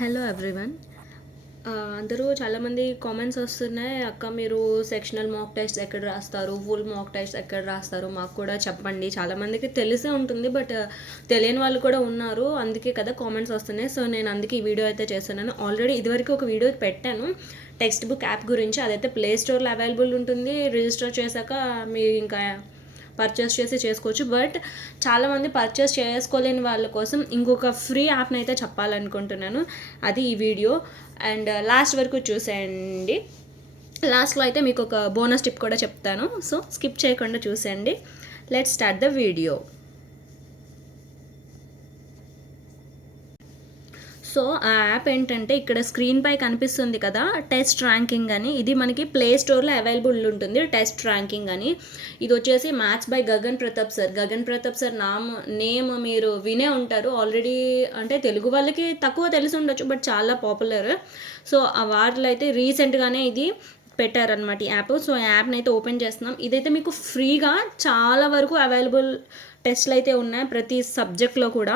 Hello everyone. అందరూ చాలామంది comments వస్తున్నాయి, అక్క మీరు సెక్షనల్ మాక్ టెస్ట్ ఎక్కడ రాస్తారు, ఫుల్ మాక్ టెస్ట్ ఎక్కడ రాస్తారు, మాకు కూడా చెప్పండి. చాలామందికి తెలిసే ఉంటుంది, బట్ తెలియని వాళ్ళు కూడా ఉన్నారు. అందుకే కదా కామెంట్స్ వస్తున్నాయి. సో నేను అందుకే ఈ వీడియో అయితే చేస్తున్నాను. ఆల్రెడీ ఇదివరకు ఒక వీడియో పెట్టాను టెక్స్ట్ బుక్ యాప్ గురించి. అదైతే ప్లే స్టోర్లో అవైలబుల్ ఉంటుంది. రిజిస్టర్ చేశాక మీరు ఇంకా పర్చేస్ చేసి చేసుకోవచ్చు. బట్ చాలామంది పర్చేస్ చేసుకోలేని వాళ్ళ కోసం ఇంకొక ఫ్రీ యాప్ని అయితే చెప్పాలనుకుంటున్నాను. అది ఈ వీడియో. అండ్ లాస్ట్ వరకు చూసేయండి. లాస్ట్లో అయితే మీకు ఒక బోనస్ టిప్ కూడా చెప్తాను. సో స్కిప్ చేయకుండా చూసేయండి. Let's start the video. So ఆ యాప్ ఏంటంటే ఇక్కడ స్క్రీన్ పై కనిపిస్తుంది కదా, టెస్ట్ ర్యాంకింగ్ అని. ఇది మనకి ప్లే స్టోర్లో అవైలబుల్ ఉంటుంది. టెస్ట్ ర్యాంకింగ్ అని ఇది వచ్చేసి maths by Gagan Pratap sir. Gagan Pratap sir name మీరు వినే ఉంటారు ఆల్రెడీ. అంటే తెలుగు వాళ్ళకి తక్కువ తెలిసి ఉండొచ్చు, బట్ చాలా పాపులర్. సో ఆ వాటిలో అయితే రీసెంట్గానే ఇది పెట్టారనమాట ఈ యాప్. సో ఆ యాప్ని అయితే ఓపెన్ చేస్తున్నాం. ఇదైతే మీకు ఫ్రీగా చాలా వరకు అవైలబుల్ టెస్ట్లు అయితే ఉన్నాయి ప్రతి సబ్జెక్ట్లో కూడా.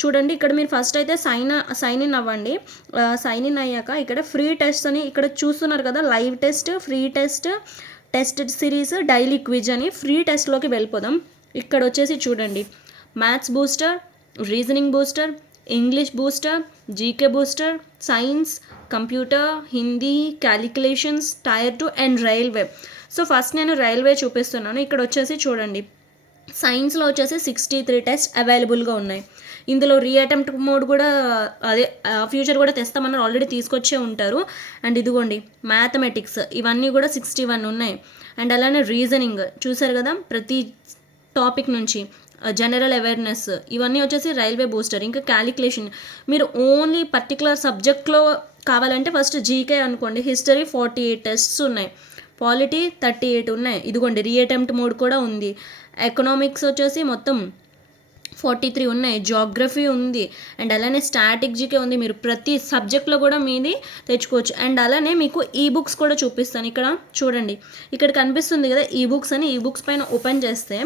చూడండి, ఇక్కడ మీరు ఫస్ట్ అయితే సైన్ ఇన్ అవ్వండి. సైన్ ఇన్ అయ్యాక ఇక్కడ ఫ్రీ టెస్ట్ అని ఇక్కడ చూస్తున్నారు కదా, live test, free test, test series, daily quiz అని ఫ్రీ టెస్ట్లోకి వెళ్ళిపోదాం. ఇక్కడ వచ్చేసి చూడండి, maths booster, reasoning booster, English booster, GK booster, science, computer, Hindi, calculations, tier 2 and railway. So first నేను రైల్వే చూపిస్తున్నాను. ఇక్కడ వచ్చేసి చూడండి, సైన్స్లో వచ్చేసి 63 టెస్ట్ అవైలబుల్గా ఉన్నాయి. ఇందులో రీఅటెంప్ట్ మోడ్ కూడా అదే ఫ్యూచర్ కూడా తెస్తామన్నారు, ఆల్రెడీ తీసుకొచ్చే ఉంటారు. అండ్ ఇదిగోండి మ్యాథమెటిక్స్, ఇవన్నీ కూడా 61 ఉన్నాయి. అండ్ అలానే రీజనింగ్ చూసారు కదా, ప్రతి టాపిక్ నుంచి జనరల్ అవేర్నెస్, ఇవన్నీ వచ్చేసి రైల్వే బూస్టర్. ఇంకా క్యాలిక్యులేషన్, మీరు ఓన్లీ పర్టికులర్ సబ్జెక్ట్లో కావాలంటే ఫస్ట్ జీకే అనుకోండి. హిస్టరీ 48 టెస్ట్స్ ఉన్నాయి, పాలిటీ 38 ఉన్నాయి. ఇదిగోండి రీఅటెంప్ట్ మోడ్ కూడా ఉంది. ఎకనామిక్స్ వచ్చేసి మొత్తం 43 ఉన్నాయి. జాగ్రఫీ ఉంది. అండ్ అలానే స్టాటిక్ జీకే ఉంది. మీరు ప్రతి సబ్జెక్ట్లో కూడా మీది తెచ్చుకోవచ్చు. అండ్ అలానే మీకు ఈ బుక్స్ కూడా చూపిస్తాను. ఇక్కడ చూడండి, ఇక్కడ కనిపిస్తుంది కదా ఈ బుక్స్ అని. ఈ బుక్స్ పైన ఓపెన్ చేస్తే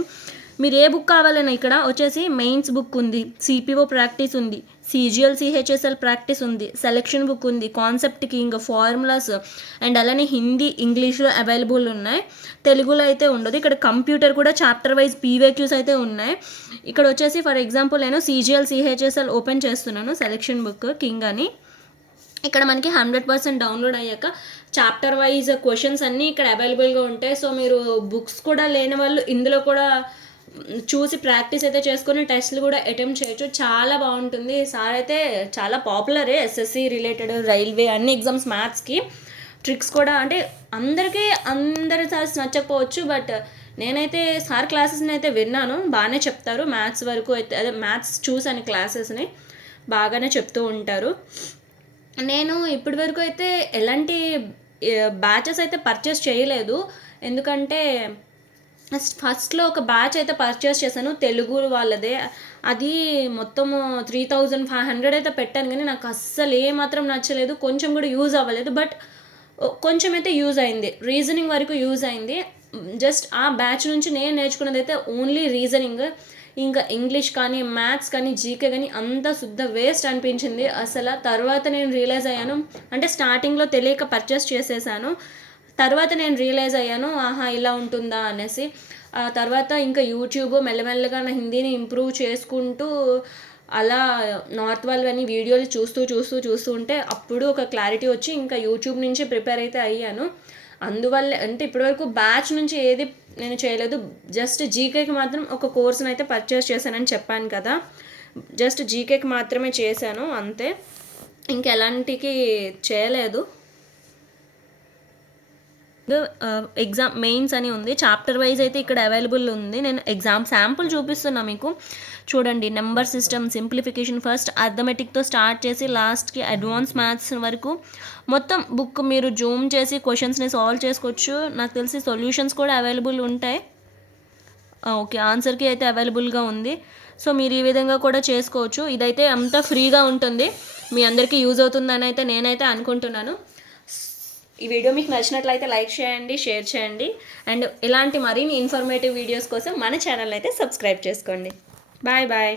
మీరు ఏ బుక్ కావాలన్నా ఇక్కడ వచ్చేసి మెయిన్స్ బుక్ ఉంది, సిపిఓ ప్రాక్టీస్ ఉంది, సిజిఎల్ సిహెచ్ఎస్ఎల్ ప్రాక్టీస్ ఉంది, సెలెక్షన్ బుక్ ఉంది, కాన్సెప్ట్కి ఇంకా ఫార్ములాస్, అండ్ అలానే హిందీ, ఇంగ్లీష్లో అవైలబుల్ ఉన్నాయి. తెలుగులో అయితే ఉండదు. ఇక్కడ కంప్యూటర్ కూడా చాప్టర్ వైజ్ పీవైక్యూస్ అయితే ఉన్నాయి. ఇక్కడ వచ్చేసి ఫర్ ఎగ్జాంపుల్ నేను సిజిఎల్ సిహెచ్ఎస్ఎల్ ఓపెన్ చేస్తున్నాను, సెలెక్షన్ బుక్ కింగ్ అని. ఇక్కడ మనకి 100% డౌన్లోడ్ అయ్యాక చాప్టర్ వైజ్ క్వశ్చన్స్ అన్నీ ఇక్కడ అవైలబుల్గా ఉంటాయి. సో మీరు బుక్స్ కూడా లేని వాళ్ళు ఇందులో కూడా చూసి ప్రాక్టీస్ అయితే చేసుకొని టెస్ట్లు కూడా అటెంప్ట్ చేయొచ్చు. చాలా బాగుంటుంది. సార్ అయితే చాలా పాపులరే, ఎస్ఎస్సి రిలేటెడ్, రైల్వే, అన్ని ఎగ్జామ్స్, మ్యాథ్స్కి ట్రిక్స్ కూడా. అంటే అందరి సార్స్ నచ్చకపోవచ్చు, బట్ నేనైతే సార్ క్లాసెస్ని అయితే విన్నాను, బాగానే చెప్తారు. మ్యాథ్స్ వరకు అయితే అదే మ్యాథ్స్ చూసాను క్లాసెస్ని, బాగానే చెప్తూ ఉంటారు. నేను ఇప్పటి వరకు అయితే ఎలాంటి బ్యాచెస్ అయితే పర్చేస్ చేయలేదు, ఎందుకంటే ఫస్ట్లో ఒక బ్యాచ్ అయితే పర్చేస్ చేశాను తెలుగు వాళ్ళదే. అది మొత్తము 3500 అయితే పెట్టాను, కానీ నాకు అస్సలు ఏమాత్రం నచ్చలేదు, కొంచెం కూడా యూజ్ అవ్వలేదు. బట్ కొంచెం అయితే యూజ్ అయింది, రీజనింగ్ వరకు యూజ్ అయింది. జస్ట్ ఆ బ్యాచ్ నుంచి నేను నేర్చుకున్నది అయితే ఓన్లీ రీజనింగ్. ఇంకా ఇంగ్లీష్ కానీ మ్యాథ్స్ కానీ జీకే కానీ అంతా శుద్ధ వేస్ట్ అనిపించింది అసలు. తర్వాత నేను రియలైజ్ అయ్యాను, అంటే స్టార్టింగ్లో తెలియక పర్చేస్ చేసేసాను. తర్వాత నేను రియలైజ్ అయ్యాను, ఆహా ఇలా ఉంటుందా అనేసి. ఆ తర్వాత ఇంకా యూట్యూబ్ మెల్లమెల్లగా నా హిందీని ఇంప్రూవ్ చేసుకుంటూ అలా నార్త్ వాళ్ళని వీడియోలు చూస్తూ ఉంటే అప్పుడు ఒక క్లారిటీ వచ్చి ఇంకా యూట్యూబ్ నుంచి ప్రిపేర్ అయితే అయ్యాను. అందువల్ల అంటే ఇప్పటివరకు బ్యాచ్ నుంచి ఏది నేను చేయలేదు. జస్ట్ జీకేకి మాత్రం ఒక కోర్సును అయితే పర్చేస్ చేశానని చెప్పాను కదా, జస్ట్ జీకేకి మాత్రమే చేశాను అంతే, ఇంకెలాంటికి చేయలేదు. ఎగ్జామ్ మెయిన్స్ అని ఉంది, చాప్టర్ వైజ్ అయితే ఇక్కడ అవైలబుల్ ఉంది. నేను ఎగ్జామ్ శాంపుల్ చూపిస్తున్నా మీకు. చూడండి, నెంబర్ సిస్టమ్, సింప్లిఫికేషన్, ఫస్ట్ అర్థమెటిక్తో స్టార్ట్ చేసి లాస్ట్కి అడ్వాన్స్ మ్యాథ్స్ వరకు మొత్తం బుక్ మీరు జూమ్ చేసి క్వశ్చన్స్ని సాల్వ్ చేసుకోవచ్చు. నాకు తెలిసి సొల్యూషన్స్ కూడా అవైలబుల్ ఉంటాయి. ఓకే, ఆన్సర్కి అయితే అవైలబుల్గా ఉంది. సో మీరు ఈ విధంగా కూడా చేసుకోవచ్చు. ఇదైతే అంతా ఫ్రీగా ఉంటుంది, మీ అందరికీ యూజ్ అవుతుందని అయితే నేనైతే అనుకుంటున్నాను. ఈ వీడియో మీకు నచ్చినట్లయితే లైక్ చేయండి, షేర్ చేయండి. అండ్ ఇలాంటి మరిన్ని ఇన్ఫర్మేటివ్ వీడియోస్ కోసం మన ఛానల్ అయితే సబ్స్క్రైబ్ చేసుకోండి. Bye bye.